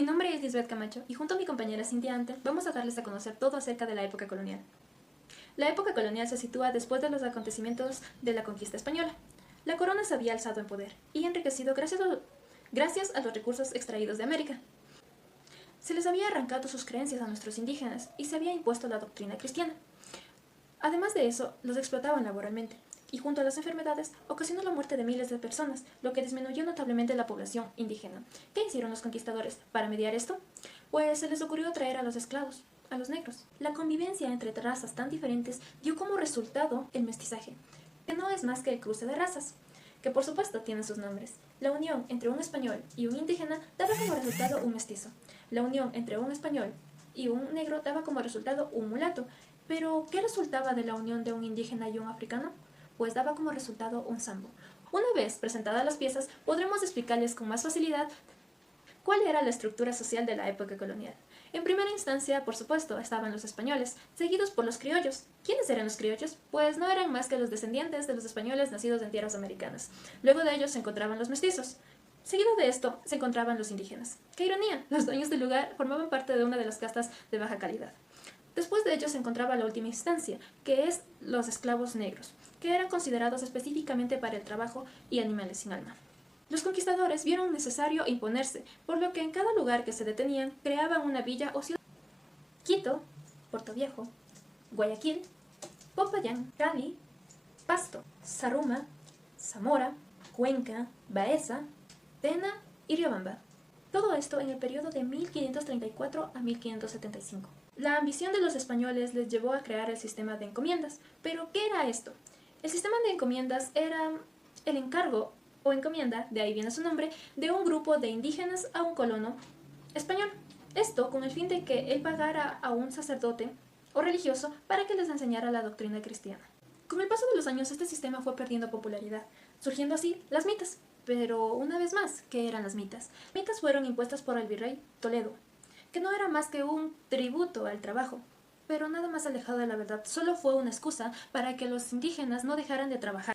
Mi nombre es Lisbeth Camacho y junto a mi compañera Cintia Ante vamos a darles a conocer todo acerca de la época colonial. La época colonial se sitúa después de los acontecimientos de la conquista española. La corona se había alzado en poder y enriquecido gracias a los recursos extraídos de América. Se les había arrancado sus creencias a nuestros indígenas y se había impuesto la doctrina cristiana. Además de eso, los explotaban laboralmente, y junto a las enfermedades ocasionó la muerte de miles de personas, lo que disminuyó notablemente la población indígena. ¿Qué hicieron los conquistadores para mediar esto? Pues se les ocurrió traer a los esclavos, a los negros. La convivencia entre razas tan diferentes dio como resultado el mestizaje, que no es más que el cruce de razas, que por supuesto tienen sus nombres. La unión entre un español y un indígena daba como resultado un mestizo. La unión entre un español y un negro daba como resultado un mulato. Pero, ¿qué resultaba de la unión de un indígena y un africano? Pues daba como resultado un sambo. Una vez presentadas las piezas, podremos explicarles con más facilidad cuál era la estructura social de la época colonial. En primera instancia, por supuesto, estaban los españoles, seguidos por los criollos. ¿Quiénes eran los criollos? Pues no eran más que los descendientes de los españoles nacidos en tierras americanas. Luego de ellos se encontraban los mestizos. Seguido de esto, se encontraban los indígenas. ¡Qué ironía! Los dueños del lugar formaban parte de una de las castas de baja calidad. Después de ellos se encontraba la última instancia, que es los esclavos negros, que eran considerados específicamente para el trabajo y animales sin alma. Los conquistadores vieron necesario imponerse, por lo que en cada lugar que se detenían creaban una villa o ciudad. Quito, Puerto Viejo, Guayaquil, Popayán, Cali, Pasto, Zaruma, Zamora, Cuenca, Baeza, Tena y Riobamba. Todo esto en el periodo de 1534 a 1575. La ambición de los españoles les llevó a crear el sistema de encomiendas. ¿Pero qué era esto? El sistema de encomiendas era el encargo o encomienda, de ahí viene su nombre, de un grupo de indígenas a un colono español. Esto con el fin de que él pagara a un sacerdote o religioso para que les enseñara la doctrina cristiana. Con el paso de los años este sistema fue perdiendo popularidad, surgiendo así las mitas. Pero una vez más, ¿qué eran las mitas? Mitas fueron impuestas por el virrey Toledo, que no era más que un tributo al trabajo, pero nada más alejado de la verdad. Solo fue una excusa para que los indígenas no dejaran de trabajar.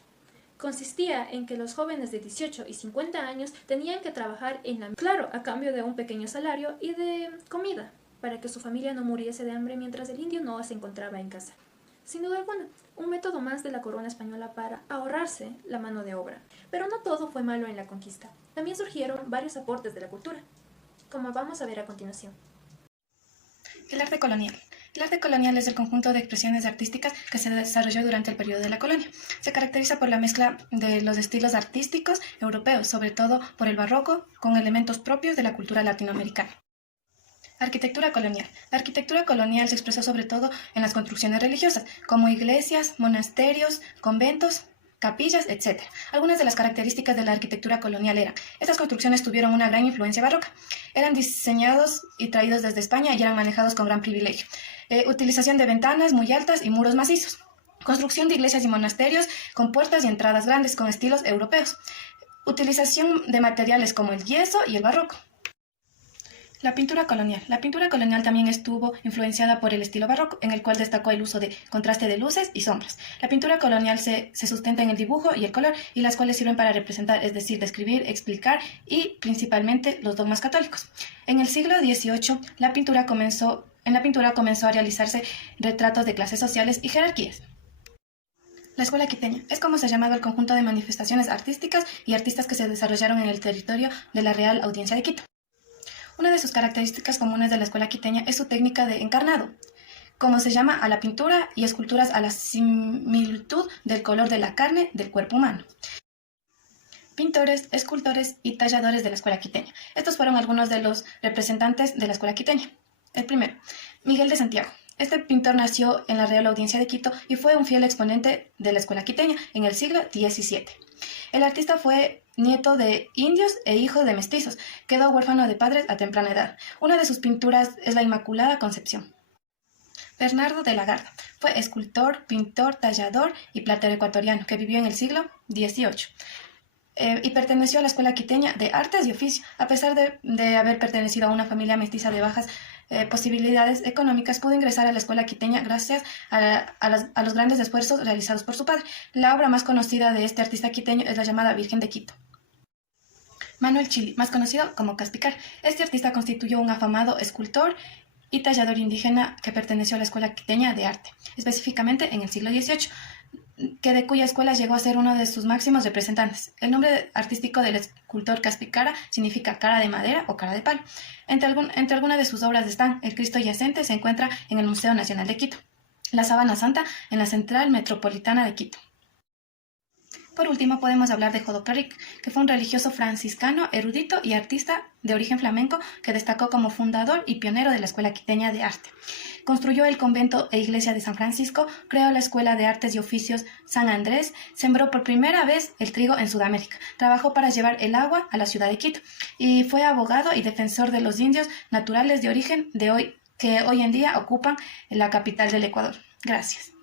Consistía en que los jóvenes de 18 y 50 años tenían que trabajar en la mina, claro, a cambio de un pequeño salario y de comida, para que su familia no muriese de hambre mientras el indio no se encontraba en casa. Sin duda alguna, un método más de la corona española para ahorrarse la mano de obra. Pero no todo fue malo en la conquista. También surgieron varios aportes de la cultura, como vamos a ver a continuación. El arte colonial. El arte colonial es el conjunto de expresiones artísticas que se desarrolló durante el periodo de la colonia. Se caracteriza por la mezcla de los estilos artísticos europeos, sobre todo por el barroco, con elementos propios de la cultura latinoamericana. Arquitectura colonial. La arquitectura colonial se expresó sobre todo en las construcciones religiosas, como iglesias, monasterios, conventos, capillas, etc. Algunas de las características de la arquitectura colonial eran: estas construcciones tuvieron una gran influencia barroca, eran diseñados y traídos desde España y eran manejados con gran privilegio. Utilización de ventanas muy altas y muros macizos. Construcción de iglesias y monasterios con puertas y entradas grandes con estilos europeos. Utilización de materiales como el yeso y el barroco. La pintura colonial. La pintura colonial también estuvo influenciada por el estilo barroco, en el cual destacó el uso de contraste de luces y sombras. La pintura colonial se sustenta en el dibujo y el color, y las cuales sirven para representar, es decir, describir, explicar y principalmente los dogmas católicos. En el siglo XVIII, en la pintura comenzó a realizarse retratos de clases sociales y jerarquías. La escuela quiteña es como se ha llamado el conjunto de manifestaciones artísticas y artistas que se desarrollaron en el territorio de la Real Audiencia de Quito. Una de sus características comunes de la escuela quiteña es su técnica de encarnado, como se llama a la pintura y esculturas a la similitud del color de la carne del cuerpo humano. Pintores, escultores y talladores de la escuela quiteña. Estos fueron algunos de los representantes de la escuela quiteña. El primero, Miguel de Santiago. Este pintor nació en la Real Audiencia de Quito y fue un fiel exponente de la escuela quiteña en el siglo XVII. El artista fue nieto de indios e hijo de mestizos. Quedó huérfano de padres a temprana edad. Una de sus pinturas es la Inmaculada Concepción. Bernardo de la Garda fue escultor, pintor, tallador y platero ecuatoriano que vivió en el siglo XVIII. Y perteneció a la escuela quiteña de artes y oficio, a pesar de haber pertenecido a una familia mestiza de bajas posibilidades económicas. Pudo ingresar a la escuela quiteña gracias a los grandes esfuerzos realizados por su padre. La obra más conocida de este artista quiteño es la llamada Virgen de Quito. Manuel Chili, más conocido como Caspicar. Este artista constituyó un afamado escultor y tallador indígena que perteneció a la Escuela Quiteña de Arte, específicamente en el siglo XVIII, de cuya escuela llegó a ser uno de sus máximos representantes. El nombre artístico del escultor Caspicara significa cara de madera o cara de palo. Entre algunas de sus obras están El Cristo Yacente, se encuentra en el Museo Nacional de Quito; La Sábana Santa, en la Central Metropolitana de Quito. Por último, podemos hablar de Jodocléric, que fue un religioso franciscano, erudito y artista de origen flamenco que destacó como fundador y pionero de la Escuela Quiteña de Arte. Construyó el convento e iglesia de San Francisco, creó la Escuela de Artes y Oficios San Andrés, sembró por primera vez el trigo en Sudamérica, trabajó para llevar el agua a la ciudad de Quito y fue abogado y defensor de los indios naturales de origen que hoy en día ocupan la capital del Ecuador. Gracias.